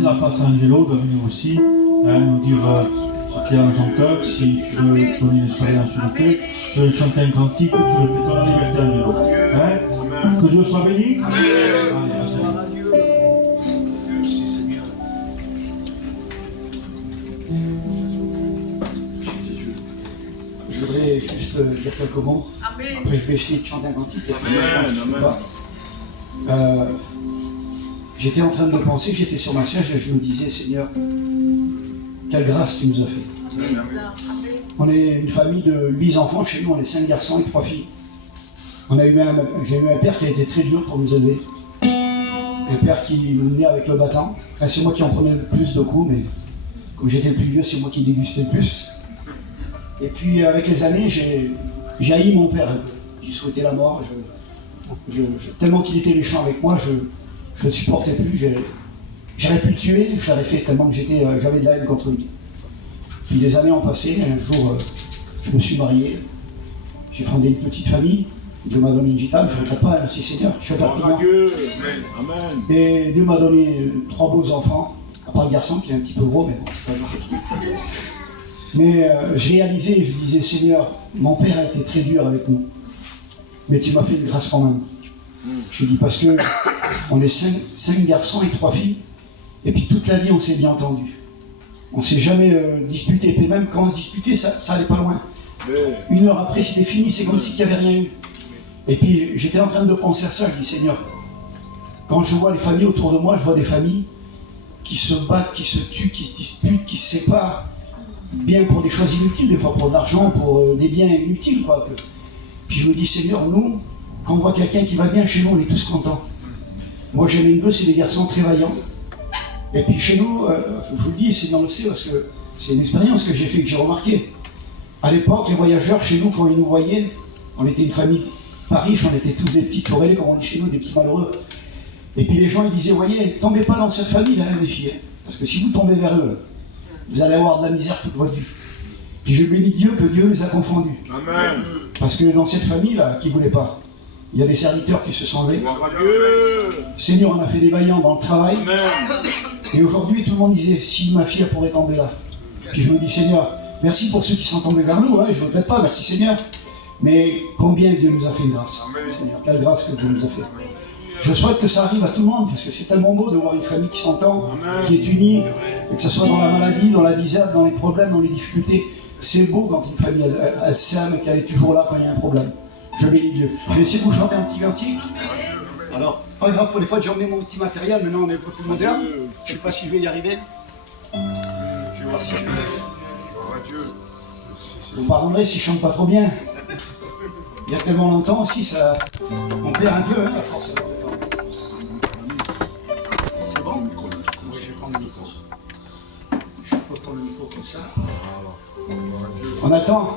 La place à Angelo de venir aussi, nous dire ce qu'il y a dans son cœur, si tu veux donner une expérience, tu le fais, tu veux chanter un cantique, tu le fais dans la liberté Angelo. Que Dieu soit béni. Je voudrais juste dire quelques mots. Après je vais essayer de chanter un cantique. J'étais en train de penser, j'étais sur ma chaise et je me disais, Seigneur, quelle grâce tu nous as fait. On est une famille de 8 enfants, chez nous on est 5 garçons et 3 filles. J'ai eu un père qui a été très dur pour nous élever. Un père qui nous menait avec le bâton. Enfin, c'est moi qui en prenais le plus de coups, mais comme j'étais le plus vieux, c'est moi qui dégustais le plus. Et puis avec les années, j'ai haï mon père. J'ai souhaité la mort. Tellement qu'il était méchant avec moi, je ne supportais plus, j'aurais pu le tuer, je l'aurais fait tellement que j'avais de la haine contre lui. Puis des années ont passé, un jour je me suis marié, j'ai fondé une petite famille, Dieu m'a donné une gitane, je ne regrette pas, merci Seigneur, je suis perpignan. Et Dieu m'a donné 3 beaux enfants, à part le garçon qui est un petit peu gros, mais bon, c'est pas grave. Mais je réalisais, je disais Seigneur, mon père a été très dur avec nous, mais tu m'as fait une grâce quand même. Je dis parce que on est 5 garçons et 3 filles, et puis toute la vie on s'est bien entendu. On ne s'est jamais disputé, et même quand on se disputait, ça allait pas loin. 1 heure après c'était fini, c'est comme s'il n'y avait rien eu. Et puis j'étais en train de penser à ça, je dis Seigneur, quand je vois les familles autour de moi, je vois des familles qui se battent, qui se tuent, qui se disputent, qui se séparent, bien pour des choses inutiles, des fois pour de l'argent, pour des biens inutiles, quoi. Puis je me dis Seigneur, nous, quand on voit quelqu'un qui va bien chez nous, on est tous contents. Moi j'ai mes neveux, c'est des garçons très vaillants. Et puis chez nous, je vous le dis, Seigneur le sait, parce que c'est une expérience que j'ai fait, que j'ai remarqué. À l'époque, les voyageurs chez nous, quand ils nous voyaient, on était une famille pas riche, on était tous des petits chorélés, comme on dit chez nous, des petits malheureux. Et puis les gens ils disaient, voyez, tombez pas dans cette famille-là, les filles, parce que si vous tombez vers eux, là, vous allez avoir de la misère toute votre vie. Puis je bénis Dieu que Dieu les a confondus. Amen. Parce que dans cette famille-là, qui ne voulait pas, il y a des serviteurs qui se sont levés. Seigneur, on a fait des vaillants dans le travail. Amen. Et aujourd'hui, tout le monde disait, si ma fille elle pourrait tomber là. Puis je me dis, Seigneur, merci pour ceux qui sont tombés vers nous, hein, je ne regrette pas, merci Seigneur. Mais combien Dieu nous a fait une grâce. Amen. Seigneur, quelle grâce que Dieu nous a fait. Je souhaite que ça arrive à tout le monde, parce que c'est tellement beau de voir une famille qui s'entend, qui est unie, et que ce soit dans la maladie, dans la disette, dans les problèmes, dans les difficultés. C'est beau quand une famille, elle s'aime et qu'elle est toujours là quand il y a un problème. Je bénis Dieu. Je vais essayer de vous chanter un petit cantique. Alors, pas grave, pour les fois, j'ai emmené mon petit matériel, maintenant on est un peu plus moderne. Je ne sais pas si je vais y arriver. Je vais voir si je vais y arriver. Vous pardonnerez si je ne chante pas trop bien. Il y a tellement longtemps aussi, ça, on perd un peu, hein, à force. C'est bon? Oui, je vais prendre le micro. Je peux prendre le micro comme ça. On a le temps?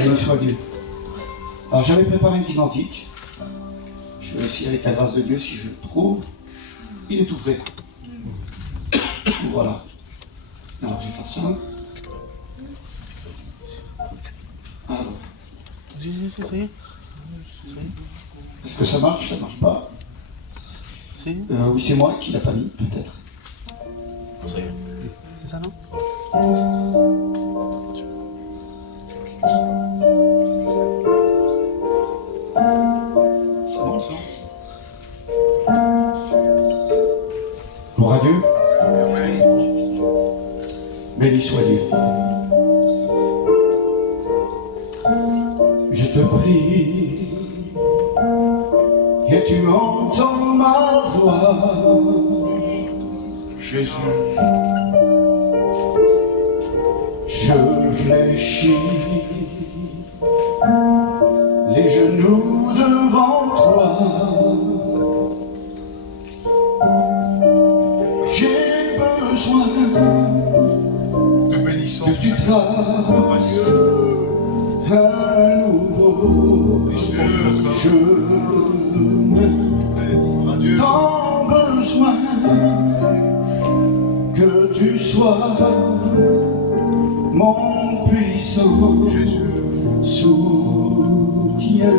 Béni soit Dieu. Alors j'avais préparé un petit cantique. Je vais essayer avec la grâce de Dieu si je le trouve. Il est tout prêt. Voilà. Alors je vais faire ça. Alors. Ça y est. Est-ce que ça marche? Ça marche pas. Oui, c'est moi qui l'a pas mis, peut-être. Ça y est. C'est ça, non? C'est bon le son? Gloire à Dieu. Béni soit Dieu. Je te prie, et tu entends ma voix, Jésus. Je fléchis, les genoux devant toi. J'ai besoin que tu traces un nouveau chemin. sois mon puissant soutien.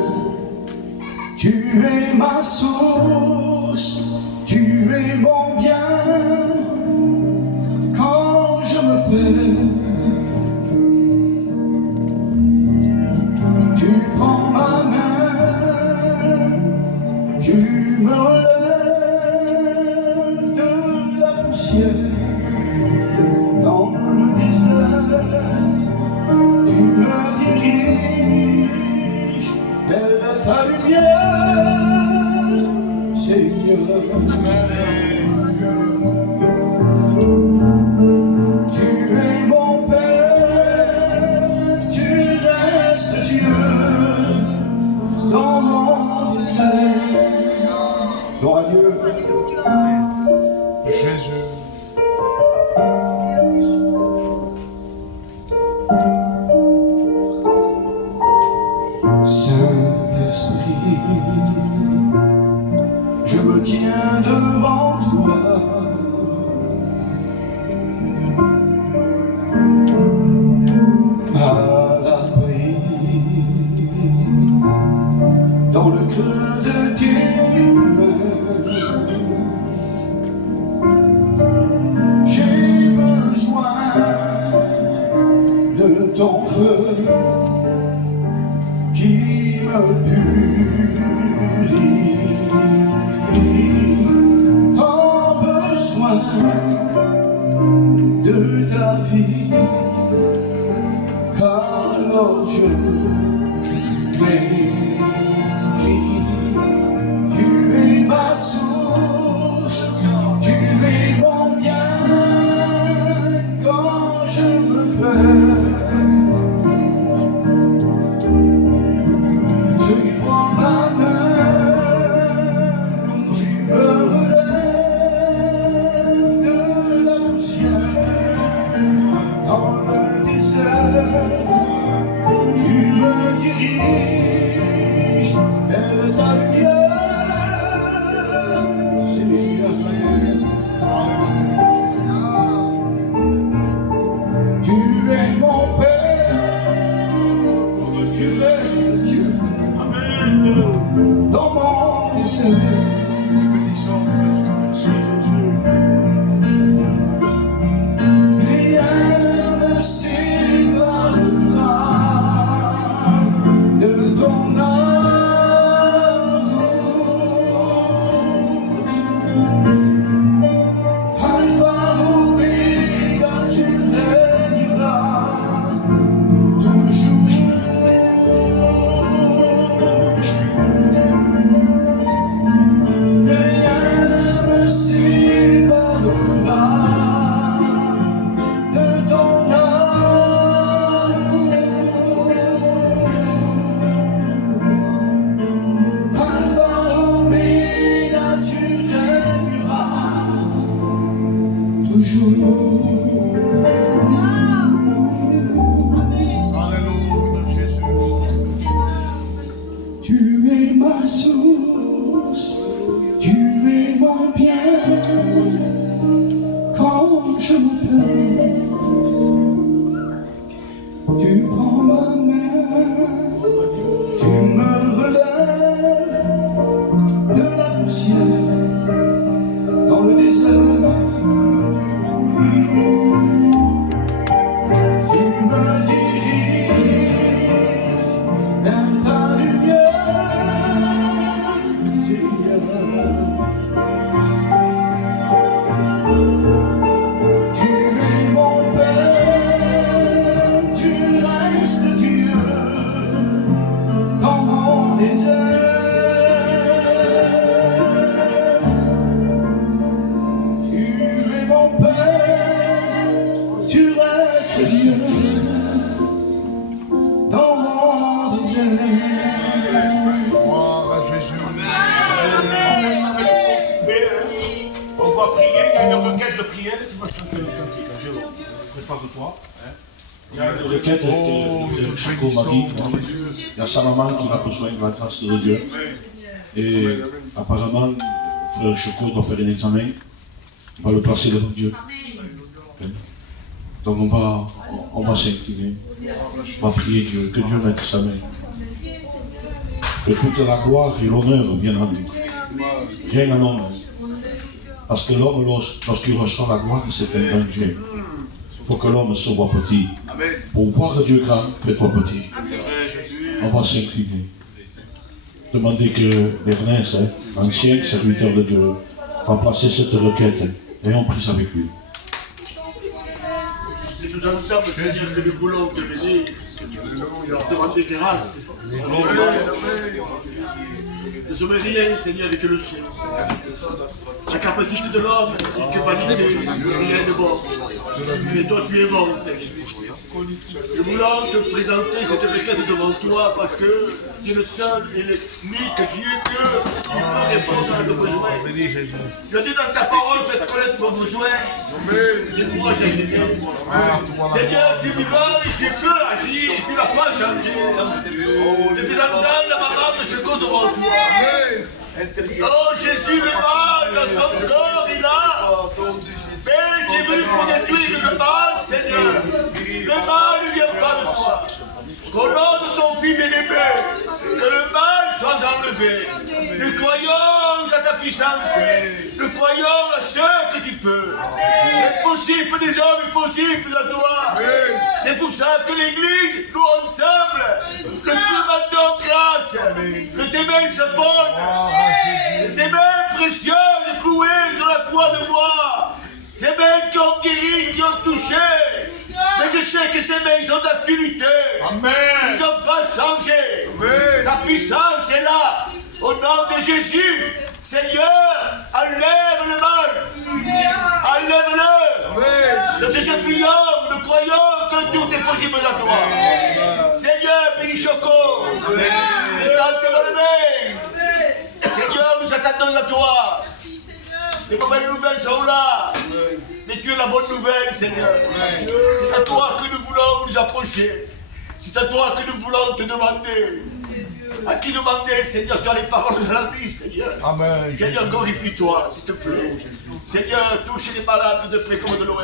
Tu es ma source, tu es mon bien. Quand je me perds, tu prends ma main, tu me relèves de la poussière. Dans le désert, tu me diriges vers ta lumière, Seigneur. Tu es mon Père, tu restes Dieu dans mon désert. Gloire à Dieu. Jésus. Saint-Esprit, je me tiens devant toi. À l'abri, dans le creux de tes mains, j'ai besoin de ton feu qui me purifie. Tant besoin de ta vie, alors je m'écris. Tu es ma source, tu es mon bien. Quand je me perds, tu prends ma main, tu me relèves de la poussière. Dans le désert, tu me diriges vers ta lumière, Seigneur. Tu es mon Père, tu restes Dieu dans mon désert. Bénissons Jésus. Rien ne me séparera de ton amour. Alpha, Omega, tu régneras toujours. Rien ne me séparera de ton amour. Alpha, Omega, tu régneras toujours. Alléluia, Jésus. Tu es ma source, tu es mon bien. Quand je me perds, tu prends ma main, tu me relèves de la poussière. Dans le désert, tu me diriges vers ta lumière, Seigneur. Tu es mon Père, tu restes Dieu dans mon désert. Tu es mon Père, tu restes Dieu dans mon désert. Gloire à Jésus. On va prier, il y a une requête de prière, tu vas chanter le cantique, Angelo. Prépare-toi. Il y a une requête de Chico m'a dit. Il y a sa maman qui a besoin de la grâce de Dieu. Et apparemment, frère Chico doit faire un examen. On va le placer devant Dieu. Donc on va s'incliner, on va prier Dieu, que Dieu mette sa main. Que toute la gloire et l'honneur viennent à nous. Rien à l'homme. Parce que l'homme, lorsqu'il reçoit la gloire, c'est un danger. Il faut que l'homme se voit petit. Pour voir Dieu grand, fais-toi petit. On va s'incliner. Demander que Ernest, ancien serviteur de Dieu, va placer cette requête et on prie avec lui. C'est tous ensemble, Seigneur, que nous voulons te bénir, demander grâce. Ne sommes rien, Seigneur, avec le ciel. La capacité de l'homme n'est que vanité, rien de bon. Mais toi, tu es bon, Seigneur. Nous voulons te présenter cette requête devant toi parce que tu es le seul et l'unique Dieu qui peut répondre à nos besoins. Je dis dans ta parole, faites connaître nos besoins. C'est moi, Jésus. Seigneur, tu es vivant et tu peux agir et tu n'as pas changé. Depuis longtemps, la maman de Checo devant toi. Oh Jésus, le mal dans son corps, il a. Mais tu es venu pour détruire le mal, Seigneur. Le mal ne vient pas de toi. Qu'au nom de son Fils bien-aimé, que le mal soit enlevé. Nous croyons à ta puissance. Nous croyons à ce que tu peux. L'impossible des hommes est possible à toi. C'est pour ça que l'Église, nous ensemble, que tu demandons grâce, que tes mains se posent. Ces mains précieuses clouées sur la croix de bois. Ces mains qui ont guéri, qui ont touché. Mais je sais que ces mains sont d'actualité. Ils n'ont pas changé. Ta puissance est là. Au nom de Jésus, Seigneur, enlève le mal. Enlève-le. Nous te supplions, nous croyons que tout est possible à toi. Seigneur, bénis Choco. Tante Malemé. Seigneur, nous attendons à toi. Les mauvaises nouvelles sont là. Mais tu es la bonne nouvelle, Seigneur. C'est à toi que nous voulons nous approcher. C'est à toi que nous voulons te demander. À qui demander, Seigneur, tu as les paroles de la vie, Seigneur. Amen. Seigneur, glorifie-toi, s'il te plaît. Seigneur, touche les malades de près comme de loin.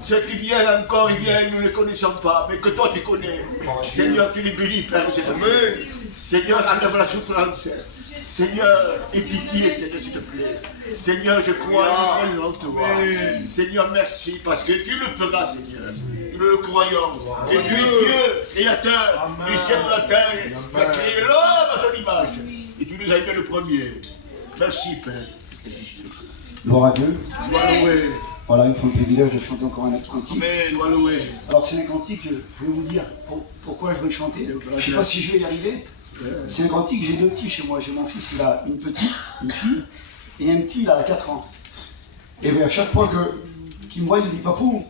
Ceux qui viennent encore, ils viennent, nous ne les connaissons pas, mais que toi tu connais. Seigneur, tu les bénis, Père, s'il te plaît. Seigneur, enlève la souffrance. Seigneur, aie pitié, Seigneur, s'il te plaît. Seigneur, je crois en toi. Seigneur, merci, parce que tu le feras, Seigneur. Nous le croyons. Et tu es Dieu, créateur du ciel de la terre. Tu as créé l'homme à ton image. Et tu nous as aimé le premier. Merci, Père. Gloire à Dieu. Sois loué. Voilà, il me faut le privilège de chanter encore un autre cantique. Amen, sois loué. Alors c'est un cantique, je vais vous dire pourquoi je veux le chanter. Je ne sais pas si je vais y arriver. C'est un cantique, j'ai deux petits chez moi. J'ai mon fils, il a une petite, une fille, et un petit, il a 4 ans. Et bien à chaque fois qu'il me voit, il dit « Papou,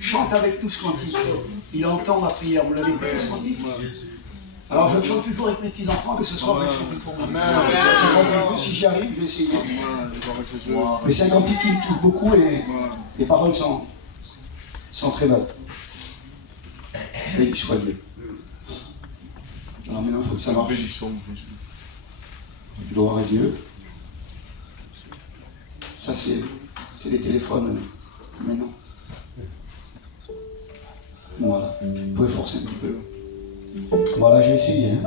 chante avec nous ce cantique. » Il entend ma prière, vous l'avez écouté ce cantique? Alors je le chante toujours avec mes petits-enfants, mais ce soir je vais le chanter pour moi. Si j'y arrive, je vais essayer. Mais c'est un cantique qui me touche beaucoup et les paroles sont très belles. Béni soit Dieu. Alors maintenant il faut que ça marche. Gloire à Dieu. Ça c'est les téléphones maintenant. Voilà. Vous pouvez forcer un petit peu. Voilà, je vais essayer. Hein.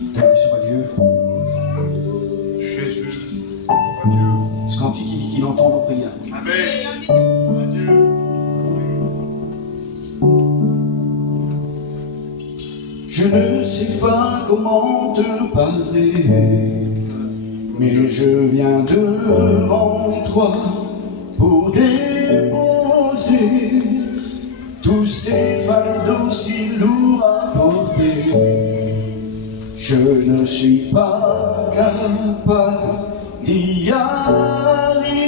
Béni soit Dieu. Jésus. Ce cantique, il dit qu'il entend nos prières. Amen. Je ne sais pas comment te parler, mais je viens devant toi pour déposer tous ces fardeaux si lourds à porter. Je ne suis pas capable d'y arriver.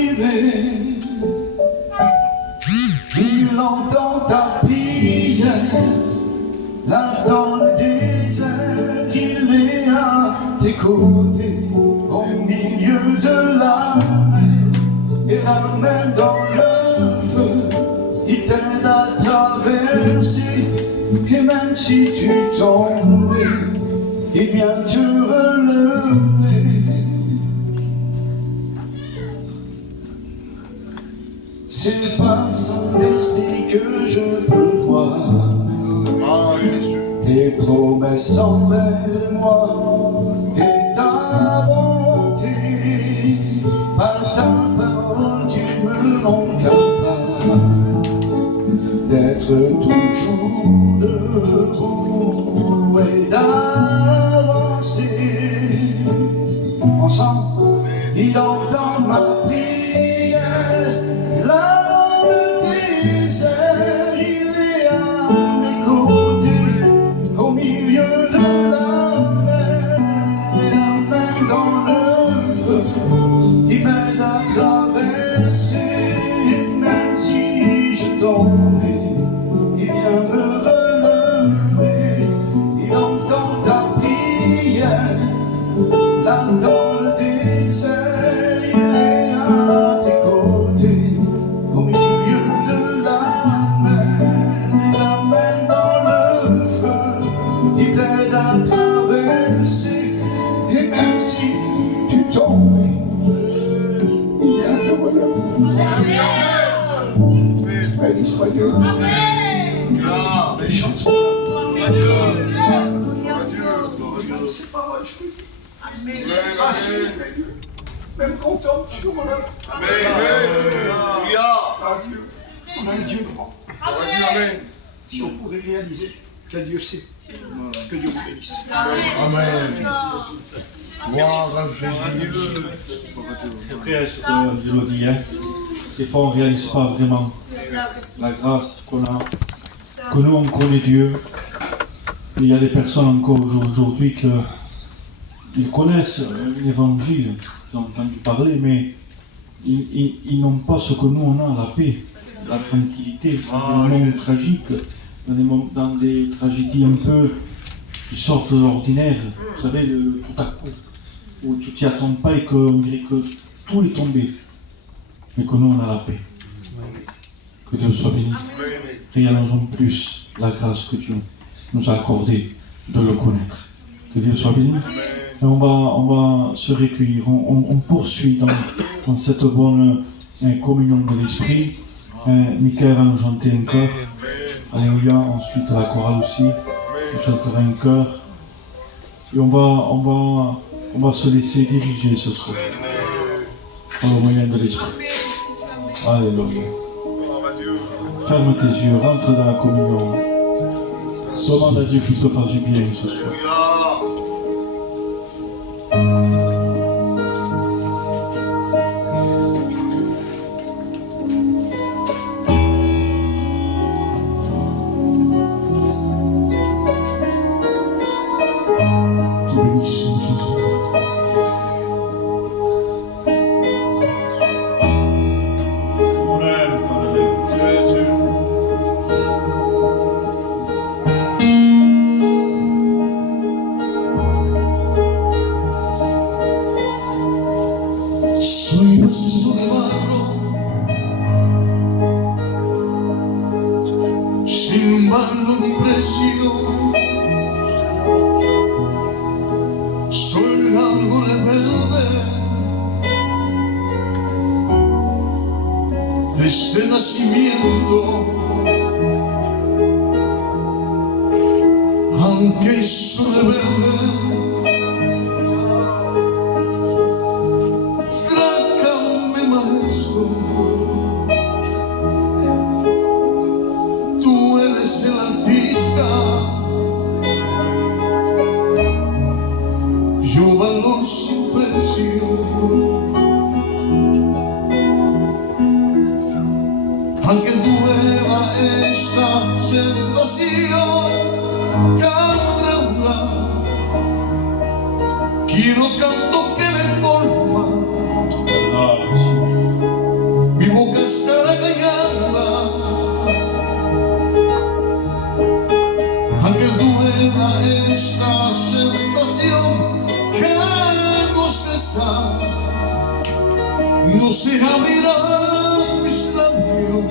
Il entend ta prière, là dans le désert, il est à tes côtés, au milieu de la mer, et la mer dans le feu, il t'aide à traverser, et même si tu tombes, il vient te relever. Saint-Esprit que je peux voir Ah, Jésus. tes promesses envers moi et ta bonté. Par ta parole, tu me rends capable d'être toujours debout et d'avancer. Ensemble, il entend ma prière, là dans le désert, il est à mes côtés, au milieu de la mer, et la main dans le feu, il m'aide à traverser, et même si je tombe, il vient me relever, il entend ta prière, là dans le désert, il est à tes côtés, au milieu de la mer, et la main dans le feu, il t'aide à traverser, et même si tu tombes, il vient te relever. Béni soit Dieu. Les chansons là. C'est pas moi, je te dis. C'est facile, mais Dieu. Même quand on tombe, tu relèves. Ah Dieu, on a un Dieu grand. Si on pourrait réaliser quel Dieu c'est, que Dieu vous bénisse. Amen. Gloire à Jésus. C'est vrai ce que Angelo dit, hein. Des fois on ne réalise pas vraiment la grâce qu'on a, que nous on connaît Dieu. Et il y a des personnes encore aujourd'hui qui connaissent l'évangile, ils ont entendu parler, mais ils n'ont pas ce que nous on a, la paix, la tranquillité, dans des moments tragiques, dans des tragédies un peu qui sortent de l'ordinaire, vous savez, tout à coup, où tu t'y attends pas et qu'on dirait que tout est tombé, mais que nous on a la paix. Que Dieu soit béni. Réalisons plus la grâce que Dieu nous a accordée de le connaître. Que Dieu soit béni. Et on va se recueillir, on poursuit dans cette bonne communion de l'esprit. Michael va nous chanter un chœur. Alléluia. Ensuite la chorale aussi. On chantera un chœur. Et on va se laisser diriger ce soir par le moyen de l'esprit. Alléluia. Ferme tes yeux, rentre dans la communion. Demande à Dieu qu'il te fasse du bien ce soir. Desde nacimiento, aunque soy rebelde, trátame maestro, tú eres el artista, yo valor sin precio. Aunque duela esta sensación tan regular, quiero tanto que me forma, mi boca estará callada. Aunque duela esta sensación que no cesa, no se abrirá mis labios,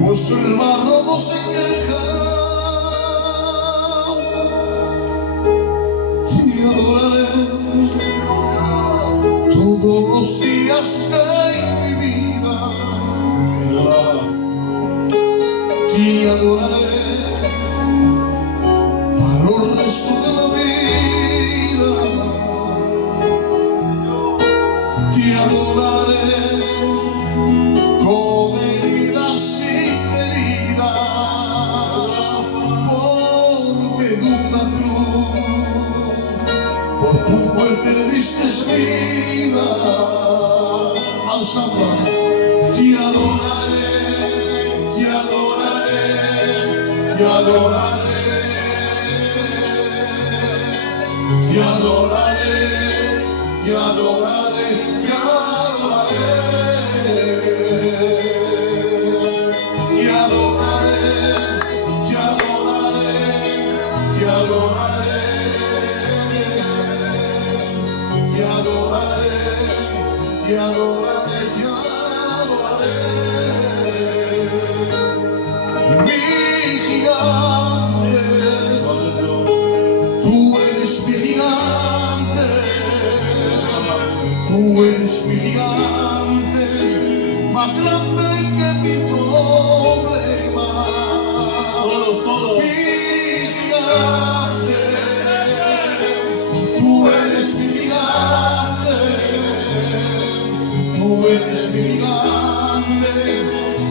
pues el barro no se queja. Te adoraré todos los días de mi vida. ti adoraré para el resto de la vida. Ti adoraré con heridas sin medida, porque en una cruz por tu muerte diste vida. Al Samba, ti adoraré, ti adoraré, ti adoraré, ti adoraré, ti adoraré, ti adoraré, ti adoraré, ti adoraré, ti adoraré, ti adoraré, ti adoraré, ti adoraré. Mi gigante, tú eres mi gigante, tú eres mi gigante, más grande que mi problema. Todos. Mi gigante, tú eres mi gigante, tú eres mi gigante,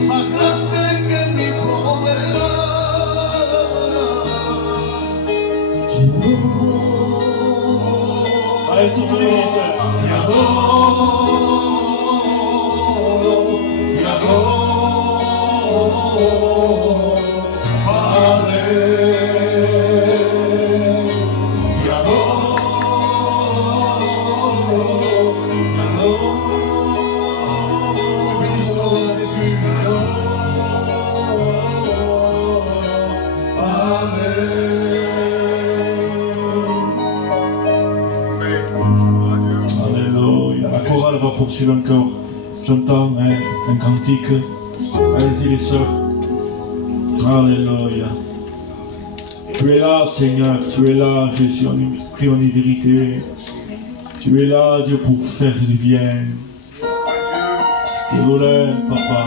más grande que mi problema. Allez, toute l'église. Ti adoro, ti adoro, Padre. Ti adoro, ti adoro. Bénissons Jésus. Alléluia. La chorale va poursuivre encore. J'entends un cantique. Allez-y les sœurs. Alléluia. Tu es là, Seigneur. Tu es là, Jésus, en esprit, en vérité. Tu es là, Dieu, pour faire du bien. Désolé, Papa.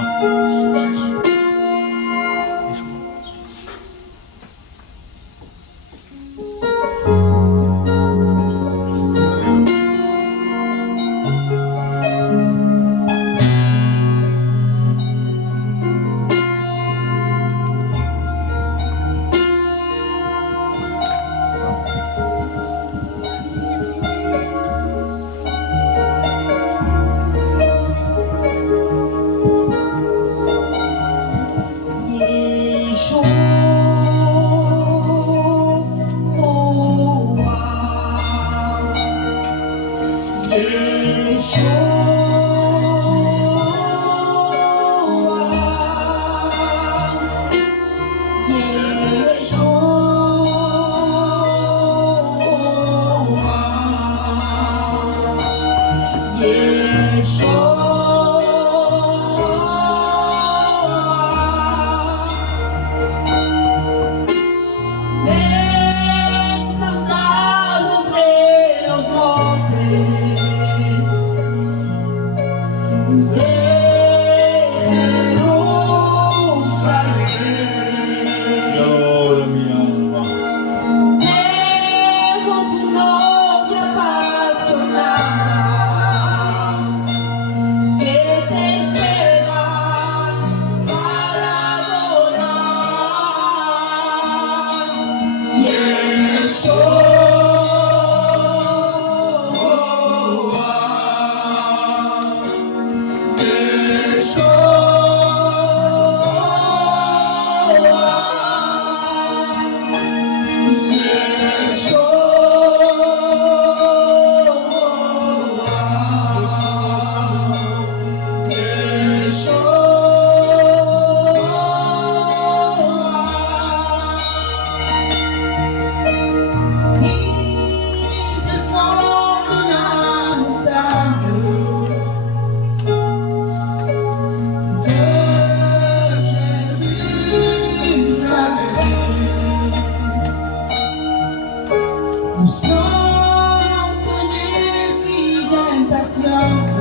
impatiente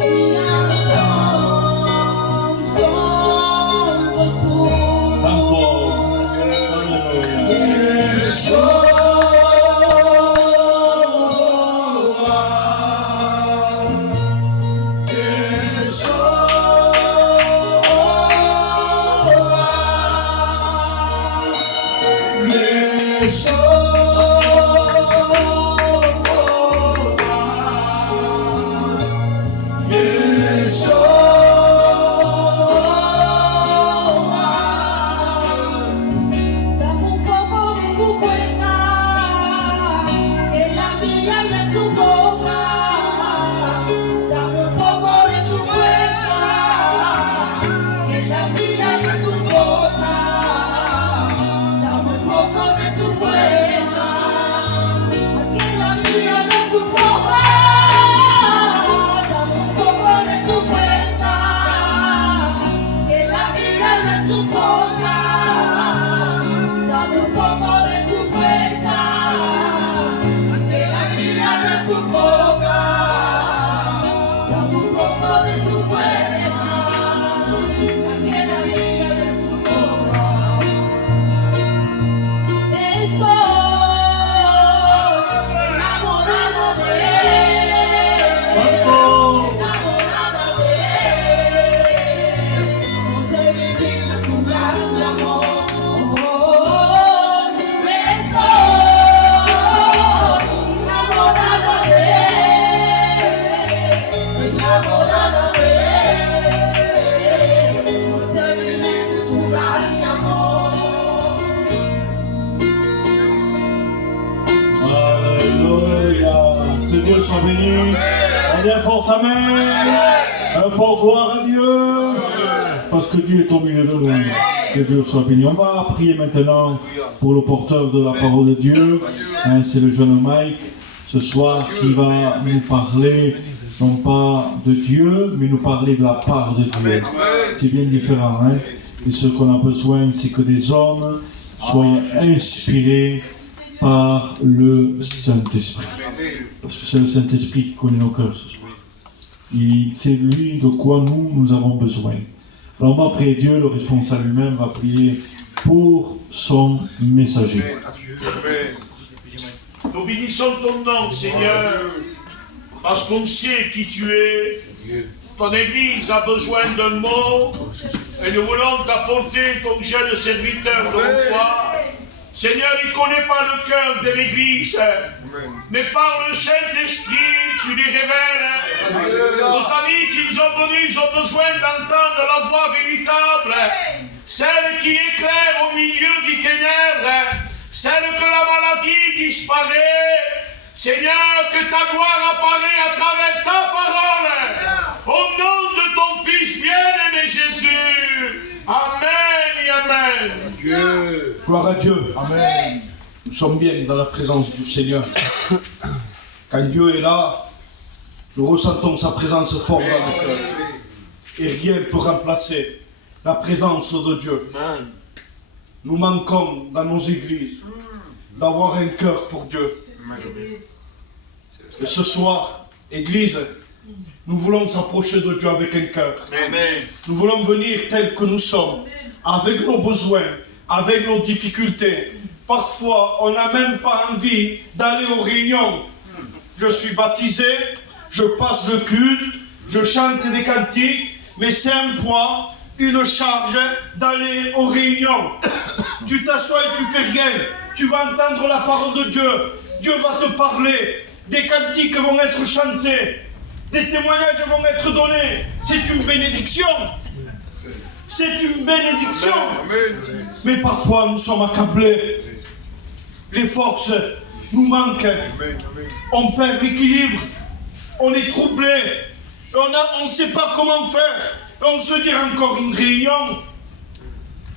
qui attend son soit béni. Allez, un fort amen. Un fort gloire à Dieu. Parce que Dieu est au milieu de nous. Que Dieu soit béni. On va prier maintenant pour le porteur de la parole de Dieu. Hein, c'est le jeune Mike ce soir qui va nous parler, non pas de Dieu, mais nous parler de la part de Dieu. C'est bien différent. Hein? Et ce qu'on a besoin, c'est que des hommes soient inspirés par le Saint-Esprit. Parce que c'est le Saint-Esprit qui connaît nos cœurs ce soir. Et c'est lui de quoi nous avons besoin. Alors on va prier Dieu, le responsable lui-même va prier pour son messager. Nous bénissons ton nom, Seigneur, parce qu'on sait qui tu es. Ton Église a besoin d'un mot, et nous voulons t'apporter ton jeune serviteur de toi. Seigneur, il ne connaît pas le cœur de l'Église, mais par le Saint-Esprit, tu lui révèles. Nos amis qui nous ont venus, ils ont besoin d'entendre la voix véritable, celle qui éclaire au milieu des ténèbres, celle que la maladie disparaît. Seigneur, que ta gloire apparaît à travers ta parole. Au nom de ton Fils bien-aimé Jésus. Amen et Amen. Dieu. Gloire à Dieu. Amen. Nous sommes bien dans la présence du Seigneur. Quand Dieu est là, nous ressentons sa présence forte dans nos cœurs. Et rien ne peut remplacer la présence de Dieu. Amen. Nous manquons dans nos églises d'avoir un cœur pour Dieu. Et ce soir, Église, nous voulons s'approcher de Dieu avec un cœur. Nous voulons venir tels que nous sommes, avec nos besoins, avec nos difficultés. Parfois, on n'a même pas envie d'aller aux réunions. Je suis baptisé, je passe le culte, je chante des cantiques, mais c'est un poids, une charge d'aller aux réunions. Tu t'assois et tu fais rien. Tu vas entendre la parole de Dieu. Dieu va te parler. Des cantiques vont être chantés. Des témoignages vont être donnés. C'est une bénédiction. C'est une bénédiction. Mais parfois nous sommes accablés. Les forces nous manquent. On perd l'équilibre. On est troublé. On ne sait pas comment faire. On se dit encore une réunion.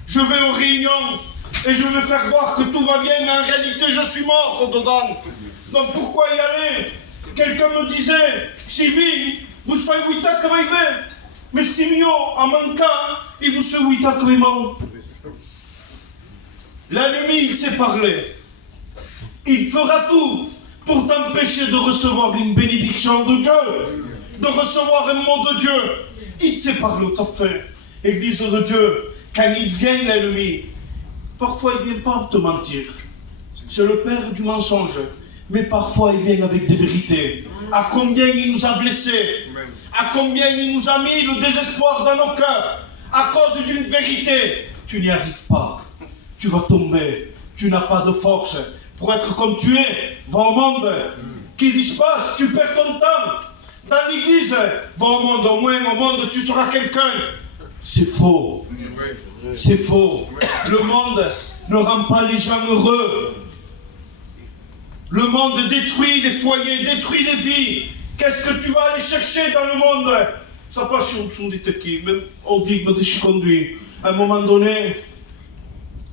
Je vais aux réunions et je vais faire voir que tout va bien, mais en réalité je suis mort au-dedans. Donc pourquoi y aller? Quelqu'un me disait, Sylvie, vous faites 8 ans comme il est. Mais Stimio, en manquant, il vous fait 8 ans comme il manque. L'ennemi, il sait parler. Il fera tout pour t'empêcher de recevoir une bénédiction de Dieu, de recevoir un mot de Dieu. Il sait parler au top fait. Église de Dieu, quand il vient l'ennemi, parfois il ne vient pas te mentir. C'est le père du mensonge. Mais parfois il vient avec des vérités. À combien il nous a blessés. À combien il nous a mis le désespoir dans nos cœurs. À cause d'une vérité. Tu n'y arrives pas. Tu vas tomber. Tu n'as pas de force. Pour être comme tu es, va au monde. Qu'il se passe, tu perds ton temps. Dans l'église, va au monde, au moins au monde, tu seras quelqu'un. C'est faux. C'est faux. Le monde ne rend pas les gens heureux. Le monde détruit des foyers, détruit des vies. Qu'est-ce que tu vas aller chercher dans le monde? Ça passe sur le dit qui, même on dit que je conduis. À un moment donné,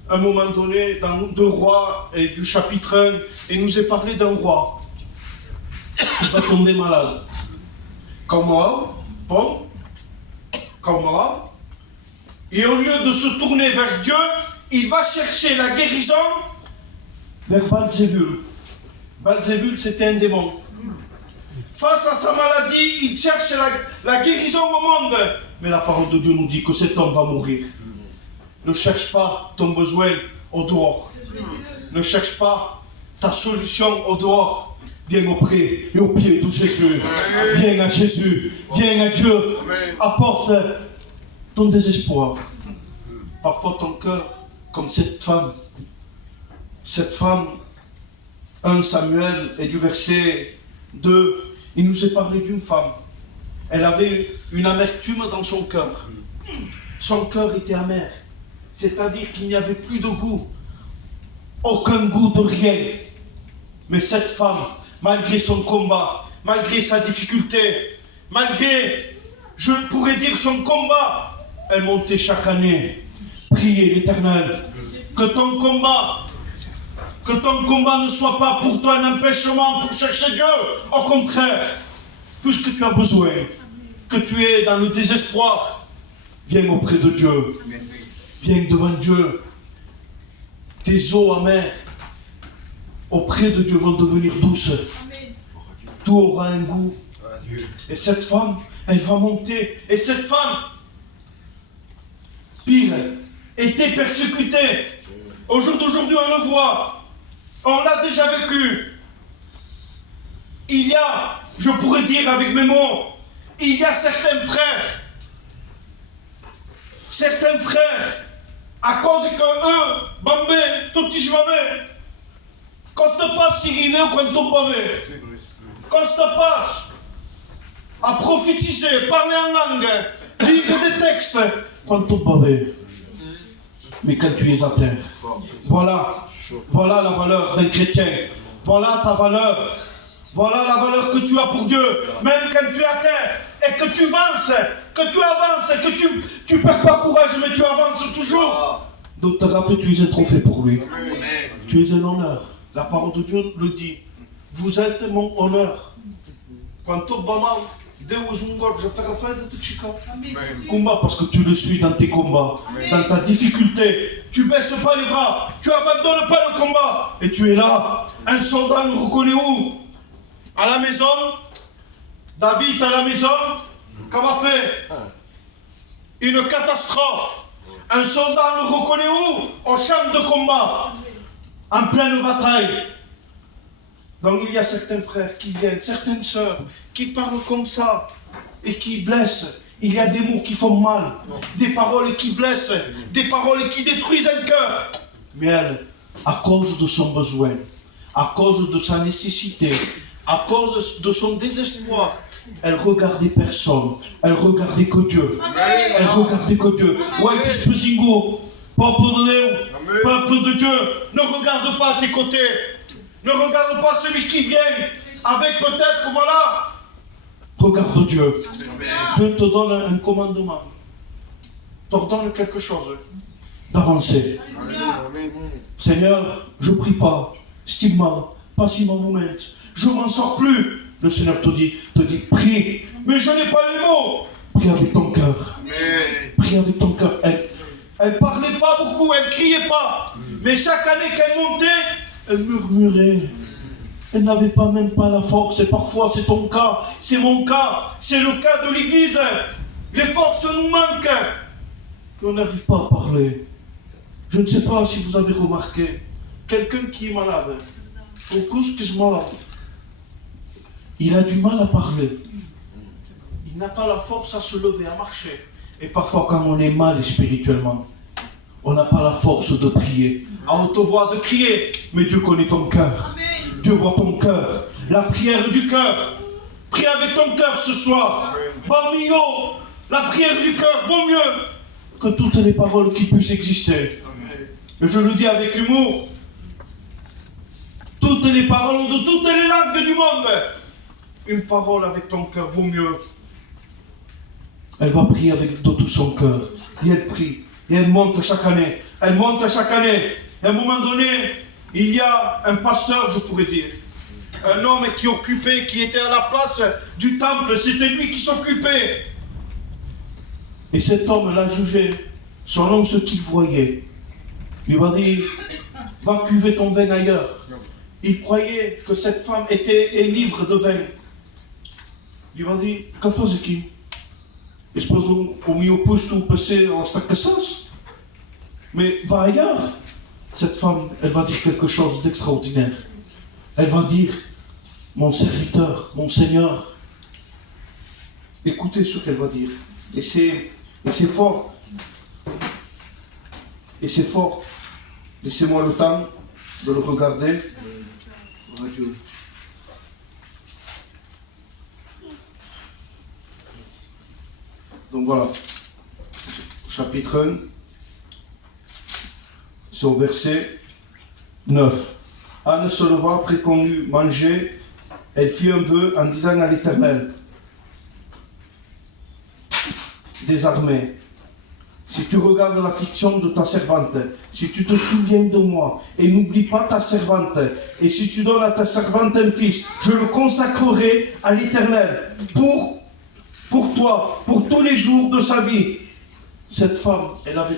dans 2 rois et du chapitre 1, il nous est parlé d'un roi qui va tomber malade. Comment? Et au lieu de se tourner vers Dieu, il va chercher la guérison vers Belzébul. Belzébul, c'était un démon. Face à sa maladie, il cherche la guérison au monde. Mais la parole de Dieu nous dit que cet homme va mourir. Ne cherche pas ton besoin au dehors. Ne cherche pas ta solution au dehors. Viens auprès et au pied de Jésus. Viens à Jésus. Viens à Dieu. Apporte ton désespoir. Parfois ton cœur, comme cette femme. Cette femme, 1 Samuel et du verset 2, il nous est parlé d'une femme. Elle avait une amertume dans son cœur. Son cœur était amer. C'est-à-dire qu'il n'y avait plus de goût. Aucun goût de rien. Mais cette femme, malgré son combat, malgré sa difficulté, malgré, je pourrais dire, son combat, elle montait chaque année. Priez l'Éternel, que ton combat ne soit pas pour toi un empêchement pour chercher Dieu. Au contraire, puisque tu as besoin, que tu es dans le désespoir, viens auprès de Dieu. Viens devant Dieu. Tes eaux amères auprès de Dieu vont devenir douces. Tout aura un goût. Et cette femme, elle va monter. Et cette femme, pire, était persécutée. Au jour d'aujourd'hui, on le voit. On l'a déjà vécu. Il y a, je pourrais dire avec mes mots, il y a certains frères, à cause que eux, bambé, tout petit bambé, quand te passe, il est quand tu bambé, quand te passe, à prophétiser, parler en langue, lire des textes, quand tu bambé. Mais quand tu es à terre, voilà la valeur d'un chrétien, voilà ta valeur. Voilà la valeur que tu as pour Dieu. Même quand tu es à terre et que tu avances, que tu perds pas courage, mais tu avances toujours. Donc tu es un trophée pour lui. Tu es un honneur. La parole de Dieu le dit. Vous êtes mon honneur. Quand tu vas combat parce que tu le suis dans tes combats, dans ta difficulté. Tu baisses pas les bras, tu abandonnes pas le combat. Et tu es là. Un soldat le reconnaît où? À la maison, David à la maison, qu'avait fait une catastrophe. Un soldat le reconnaît où? Au champ de combat, en pleine bataille. Donc il y a certains frères qui viennent, certaines sœurs, qui parlent comme ça et qui blessent. Il y a des mots qui font mal, des paroles qui blessent, des paroles qui détruisent un cœur. Mais elle, à cause de son besoin, à cause de sa nécessité, à cause de son désespoir, elle regardait personne. Elle regardait que Dieu. Elle regardait que Dieu. White Espezingo, peuple de Dieu, ne regarde pas à tes côtés. Ne regarde pas celui qui vient avec peut-être, voilà. Regarde Dieu. Dieu te donne un commandement. T'ordonne quelque chose. D'avancer. Seigneur, je prie pas. Stigma, pas si mon moment. Je m'en sors plus. Le Seigneur te dit, prie. Mais je n'ai pas les mots. Prie avec ton cœur. Prie avec ton cœur. Elle parlait pas beaucoup, elle criait pas. Mais chaque année qu'elle montait, elle murmurait. Elle n'avait pas même pas la force. Et parfois c'est ton cas, c'est mon cas, c'est le cas de l'Église. Les forces nous manquent. Et on n'arrive pas à parler. Je ne sais pas si vous avez remarqué, quelqu'un qui est malade, au couche qui se malade, il a du mal à parler. Il n'a pas la force à se lever, à marcher. Et parfois quand on est mal spirituellement, on n'a pas la force de prier, à haute voix de crier. Mais Dieu connaît ton cœur. Dieu voit ton cœur. La prière du cœur. Prie avec ton cœur ce soir. Barmio, la prière du cœur vaut mieux que toutes les paroles qui puissent exister. Et je le dis avec humour. Toutes les paroles de toutes les langues du monde. Une parole avec ton cœur vaut mieux. Elle va prier avec de tout son cœur. Et elle prie. Et elle monte chaque année. Elle monte chaque année. À un moment donné, il y a un pasteur, je pourrais dire. Un homme qui occupait, qui était à la place du temple. C'était lui qui s'occupait. Et cet homme l'a jugé selon ce qu'il voyait. Il lui a dit, va cuver ton vin ailleurs. Il croyait que cette femme était ivre de vin. Il lui a dit, que faz-tu? Depois o meu posto passé en stacassas. Mais va ailleurs. Cette femme, elle va dire quelque chose d'extraordinaire. Elle va dire, mon serviteur, mon Seigneur. Écoutez ce qu'elle va dire. Et c'est fort. Et c'est fort. Laissez-moi le temps de le regarder. Donc voilà, chapitre 1, c'est au verset 9. Anne se leva après qu'on eut mangé elle fit un vœu en disant à l'Éternel des armées, si tu regardes l'affliction de ta servante, si tu te souviens de moi, et n'oublie pas ta servante, et si tu donnes à ta servante un fils, je le consacrerai à l'Éternel pour toi, pour tous les jours de sa vie. Cette femme, elle avait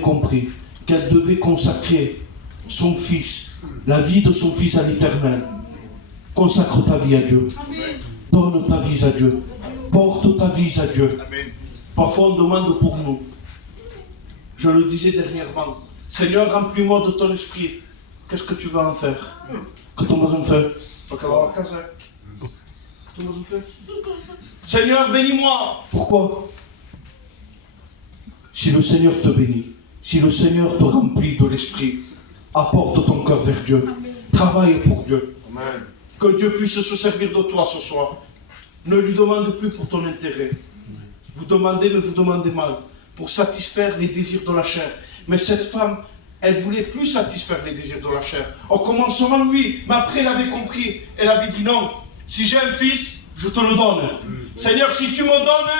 compris qu'elle devait consacrer son fils, la vie de son fils à l'Éternel. Consacre ta vie à Dieu. Donne ta vie à Dieu. Porte ta vie à Dieu. Parfois on demande pour nous. Je le disais dernièrement. Seigneur, remplis-moi de ton esprit. Qu'est-ce que tu vas en faire? Que ton besoin fait? Seigneur, bénis-moi. Pourquoi? Si le Seigneur te bénit, si le Seigneur te remplit de l'esprit, apporte ton cœur vers Dieu. Travaille pour Dieu. Amen. Que Dieu puisse se servir de toi ce soir. Ne lui demande plus pour ton intérêt. Vous demandez, mais vous demandez mal. Pour satisfaire les désirs de la chair. Mais cette femme, elle voulait plus satisfaire les désirs de la chair. Au commencement, oui, mais après elle avait compris. Elle avait dit non. Si j'ai un fils, je te le donne. Seigneur, si tu me donnes,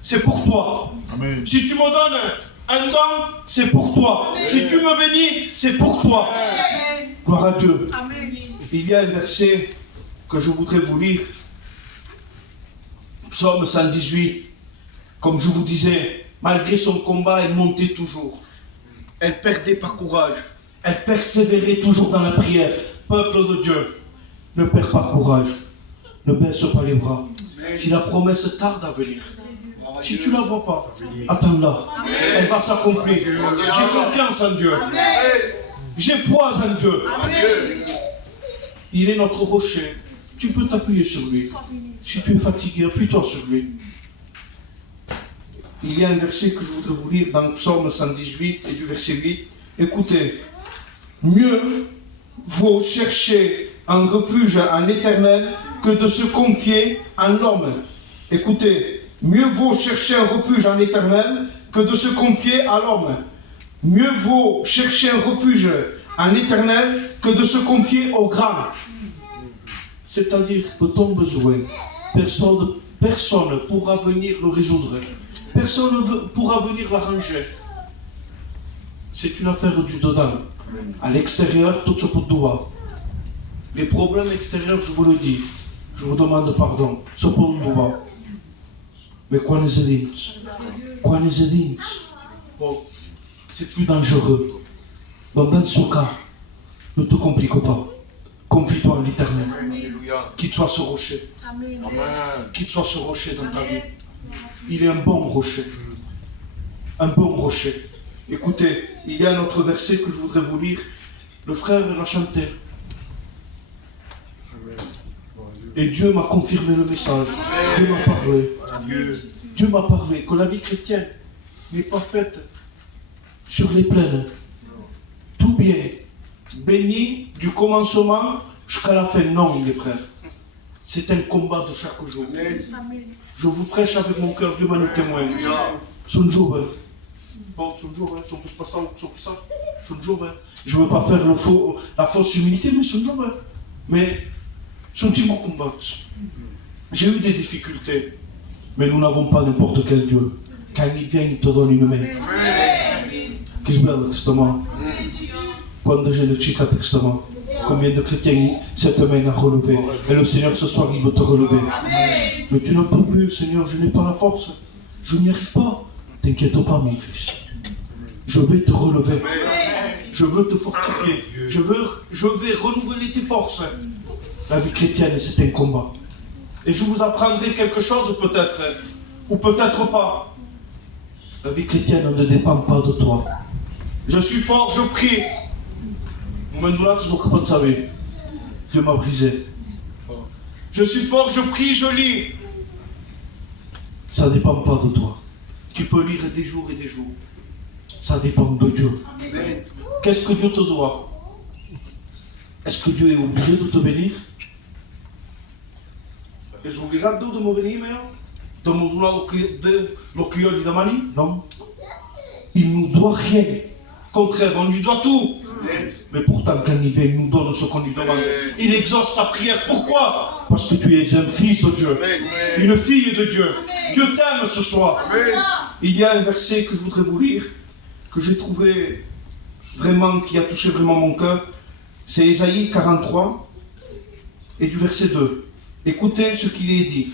c'est pour toi. Amen. Si tu me donnes un don, c'est pour toi. Amen. Si tu me bénis, c'est pour toi. Amen. Gloire à Dieu. Amen. Il y a un verset que je voudrais vous lire. Psaume 118. Comme je vous disais, malgré son combat, elle montait toujours. Elle perdait pas courage. Elle persévérait toujours dans la prière. Peuple de Dieu, ne perds pas courage. Ne baisse pas les bras. Si la promesse tarde à venir, si tu ne la vois pas, attends-la. Elle va s'accomplir. J'ai confiance en Dieu. J'ai foi en Dieu. Il est notre rocher. Tu peux t'appuyer sur lui. Si tu es fatigué, appuie-toi sur lui. Il y a un verset que je voudrais vous lire dans le Psaume 118 et du verset 8. Écoutez. Mieux vaut chercher un refuge en l'Éternel que de se confier en l'homme. Écoutez. Mieux vaut chercher un refuge en l'Éternel que de se confier à l'homme. Mieux vaut chercher un refuge en l'Éternel que de se confier au grand. C'est-à-dire que ton besoin, personne ne pourra venir le résoudre. Personne ne pourra venir l'arranger. C'est une affaire du dedans. À l'extérieur, tout se peut doigt. Les problèmes extérieurs, je vous le dis, je vous demande pardon. Ce pour doigt. Mais quoi n'est-ce bon, c'est plus dangereux. Donc dans ce cas, ne te complique pas. Confie-toi en l'Éternel. Qu'il soit ce rocher. Amen. Qu'il soit ce rocher dans ta vie. Il est un bon rocher. Un bon rocher. Écoutez, il y a un autre verset que je voudrais vous lire. Le frère l'a chanté. Et Dieu m'a confirmé le message. Dieu m'a parlé. Dieu m'a parlé que la vie chrétienne n'est pas faite sur les plaines. Tout bien, béni du commencement jusqu'à la fin. Non, les frères. C'est un combat de chaque jour. Je vous prêche avec mon cœur, Dieu m'en est témoin. Son jour, bon, son jour, son passant, son jour. Je ne veux pas faire la fausse humilité, mais son jour. Mais son petit combat. J'ai eu des difficultés, mais nous n'avons pas n'importe quel Dieu. Quand il vient, il te donne une main. Que je belle tristement. Quand j'ai le chica tristement. Combien de chrétiens cette main a relevé. Et le Seigneur ce soir il veut te relever. Mais tu n'en peux plus, Seigneur, je n'ai pas la force. Je n'y arrive pas. T'inquiète pas, mon fils. Je vais te relever. Je veux te fortifier. Je vais renouveler tes forces. La vie chrétienne, c'est un combat. Et je vous apprendrai quelque chose peut-être, ou peut-être pas. La vie chrétienne ne dépend pas de toi. Je suis fort, je prie. Maintenant, toujours que vous savez, Dieu m'a brisé. Je suis fort, je prie, je lis. Ça ne dépend pas de toi. Tu peux lire des jours et des jours. Ça dépend de Dieu. Qu'est-ce que Dieu te doit? Est-ce que Dieu est obligé de te bénir? Est-ce obligado de me bénir, de me donner lo que yo lui demande? Non. Il ne nous doit rien. Au contraire, on lui doit tout. Mais pourtant, quand il vient, il nous donne ce qu'on lui demande. Il exauce ta prière. Pourquoi? Parce que tu es un fils de Dieu, une fille de Dieu. Dieu t'aime ce soir. Il y a un verset que je voudrais vous lire, que j'ai trouvé vraiment, qui a touché vraiment mon cœur. C'est Ésaïe 43 et du verset 2. Écoutez ce qu'il est dit.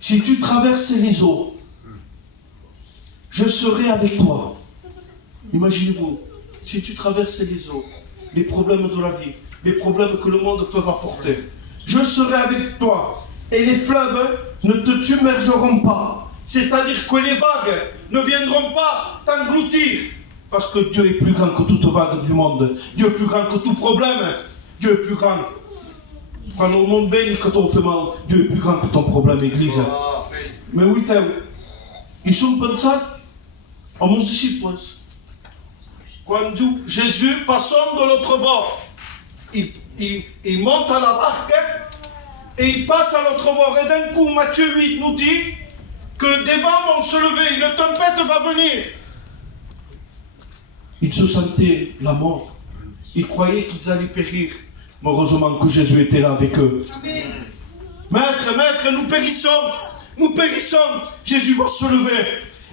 Si tu traverses les eaux, je serai avec toi. Imaginez-vous, si tu traverses les eaux, les problèmes de la vie, les problèmes que le monde peut apporter, je serai avec toi et les fleuves ne te submergeront pas. C'est-à-dire que les vagues ne viendront pas t'engloutir. Parce que Dieu est plus grand que toute vague du monde. Dieu est plus grand que tout problème. Dieu est plus grand. Quand le monde bénit, quand on fait mal, Dieu est plus grand que ton problème, Église. Mais oui, ils sont pensés à mon disciple. Quand Jésus passe de l'autre bord, il monte à la barque et il passe à l'autre bord. Et d'un coup, Matthieu 8 nous dit que des vents vont se lever, une tempête va venir. Ils se sentaient la mort. Ils croyaient qu'ils allaient périr. Mais heureusement que Jésus était là avec eux. Amen. Maître, nous périssons. Nous périssons. Jésus va se lever.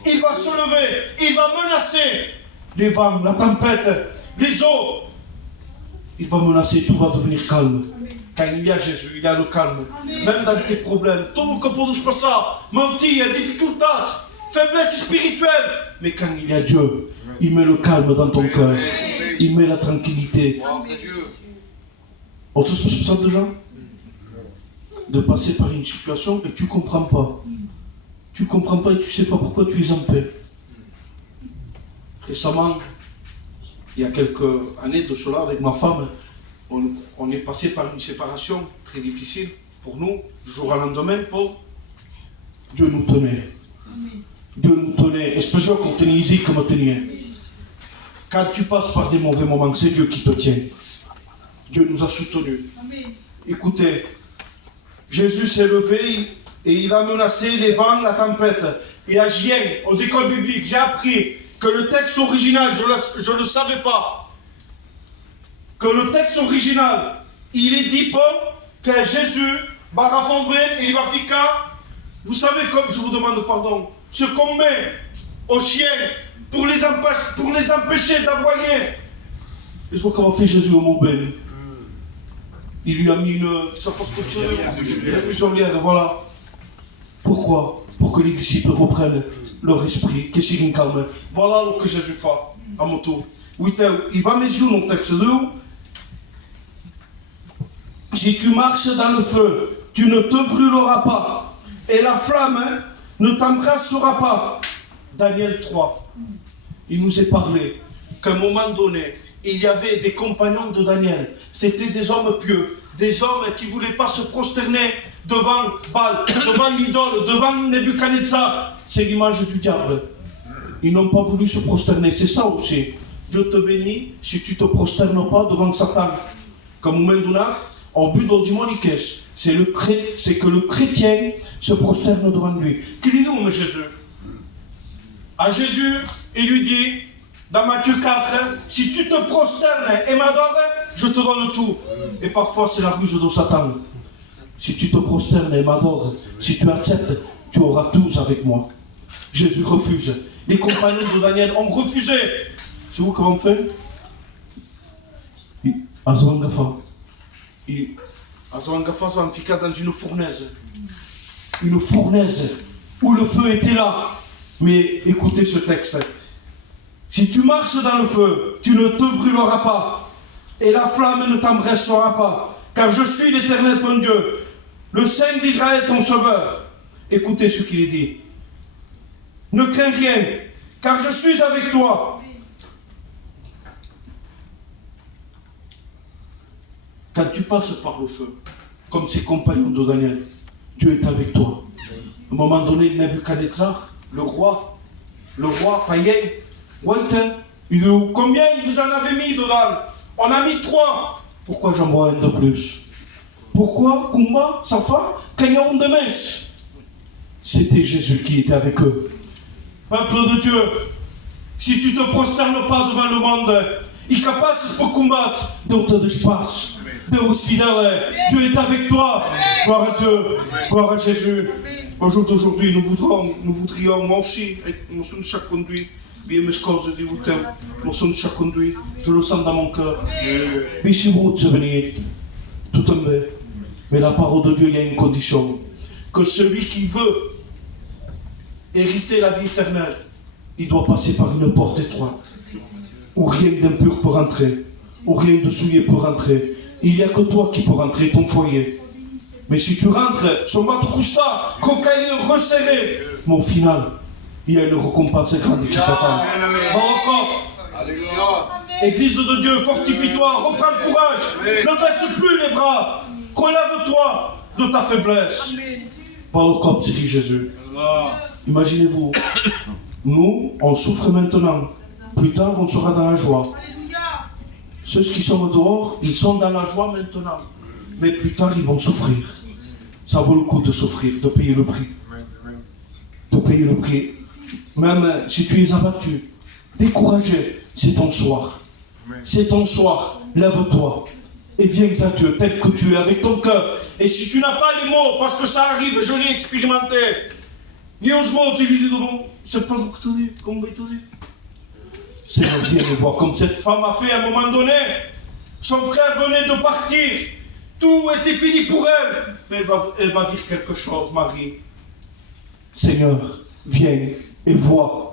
Il va se lever. Il va menacer les vents, la tempête, les eaux. Il va menacer, tout va devenir calme. Quand il y a Jésus, il y a le calme. Même dans tes problèmes. Tout que pour nous passer, mentir, difficultés, faiblesse spirituelle. Mais quand il y a Dieu, il met le calme dans ton cœur. Il met la tranquillité. On se passe ça déjà? De passer par une situation et tu ne comprends pas. Tu ne comprends pas et tu ne sais pas pourquoi tu es en paix. Récemment, il y a quelques années de cela, avec ma femme, on est passé par une séparation très difficile pour nous, du jour au lendemain, pour Dieu nous tenait. Dieu nous tenait. Especially quand tu es ici, comme tu es. Quand tu passes par des mauvais moments, c'est Dieu qui te tient. Dieu nous a soutenus. Écoutez, Jésus s'est levé et il a menacé les vents, la tempête. Et à Gien, aux écoles bibliques, j'ai appris que le texte original, je ne le savais pas, que le texte original, il est dit que Jésus va raffondrer et il va ficar. Vous savez, comme je vous demande pardon, ce qu'on met aux chiens pour les empêcher d'aboyer. Et ce qu'on a fait Jésus au mot béni. Il lui a mis une muselière, voilà. Pourquoi? Pour que les disciples reprennent leur esprit, qu'ils soient calmes. Voilà ce que Jésus fait à mon tour. Il va me dire dans le texte 2. Si tu marches dans le feu, tu ne te brûleras pas. Et la flamme ne t'embrassera pas. Daniel 3. Il nous est parlé qu'à un moment donné, il y avait des compagnons de Daniel. C'était des hommes pieux, des hommes qui ne voulaient pas se prosterner devant Baal, devant l'idole, devant Nebuchadnezzar. C'est l'image du diable. Ils n'ont pas voulu se prosterner. C'est ça aussi. Dieu te bénit si tu ne te prosternes pas devant Satan. Comme Mendounar, au but de démonique, c'est que le chrétien se prosterne devant lui. Qu'il dit où, Jésus? À Jésus, il lui dit, dans Matthieu 4, si tu te prosternes et m'adores, je te donne tout. Et parfois, c'est la ruse de Satan. Si tu te prosternes et m'adores, si tu acceptes, tu auras tous avec moi. Jésus refuse. Les compagnons de Daniel ont refusé. C'est vous comment on fait? Azwangafa. Azwangafa va ficar dans une fournaise. Une fournaise où le feu était là. Mais écoutez ce texte. Si tu marches dans le feu, tu ne te brûleras pas. Et la flamme ne t'embrassera pas. Car je suis l'Éternel ton Dieu, le Saint d'Israël ton Sauveur. Écoutez ce qu'il dit. Ne crains rien, car je suis avec toi. Quand tu passes par le feu, comme ses compagnons de Daniel, Dieu est avec toi. À un moment donné, Nebuchadnezzar, le roi païen, il dit, combien vous en avez mis dedans? On a mis 3. Pourquoi j'en vois un de plus? Pourquoi Kumba, Safa, Kanyaon de Mèche? C'était Jésus qui était avec eux. Peuple de Dieu, si tu ne te prosternes pas devant le monde, Il est capable pour combattre. D'autres de espace. Deus fidèle. Dieu est avec toi. Gloire à Dieu. Gloire à Jésus. Au jour d'aujourd'hui, nous voudrions, moi aussi, nous sommes chaque conduit. Bien mes causes du temps, nous sommes chaque conduit. Je le sens dans mon cœur. Bichi brut se venir. Tout en bas. Mais la parole de Dieu, il y a une condition. Que celui qui veut hériter la vie éternelle, il doit passer par une porte étroite. Où rien d'impur peut rentrer. Où rien de souillé peut rentrer. Il n'y a que toi qui peux rentrer, ton foyer. Mais si tu rentres, son maître couche-là, cocaïne resserré. Mais au final, il y a une récompense grande qui t'attend. Église de Dieu, fortifie-toi, reprends le courage. Ne baisse plus les bras. Relève-toi de ta faiblesse. Par le corps de Jésus. Imaginez-vous, nous, on souffre maintenant. Plus tard, on sera dans la joie. Ceux qui sont dehors, ils sont dans la joie maintenant. Mais plus tard, ils vont souffrir. Ça vaut le coup de souffrir, de payer le prix. De payer le prix. Même si tu es abattu, découragé, c'est ton soir. C'est ton soir. Lève-toi et viens à Dieu tel que tu es, avec ton cœur. Et si tu n'as pas les mots, parce que ça arrive, je l'ai expérimenté. Ni aux mots, tu lui dis non, c'est pas ce que tu dis, comme tu dis. Seigneur, viens me voir comme cette femme a fait à un moment donné. Son frère venait de partir. Tout était fini pour elle. Mais elle va dire quelque chose, Marie. Seigneur, viens et vois.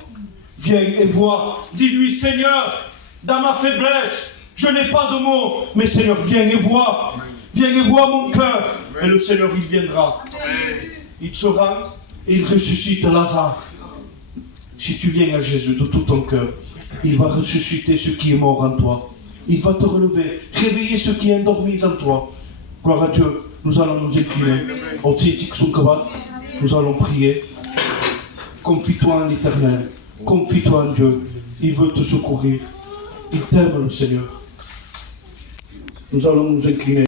Viens et vois. Dis-lui, Seigneur, dans ma faiblesse, je n'ai pas de mots. Mais Seigneur, viens et vois. Viens et vois mon cœur. Et le Seigneur, il viendra. Il sera et il ressuscite Lazare. Si tu viens à Jésus de tout ton cœur, il va ressusciter ce qui est mort en toi. Il va te relever, réveiller ce qui est endormi en toi. Gloire à Dieu, nous allons nous incliner. Nous allons prier. Confie-toi en l'Éternel. Confie-toi en Dieu. Il veut te secourir. Il t'aime, le Seigneur. Nous allons nous incliner.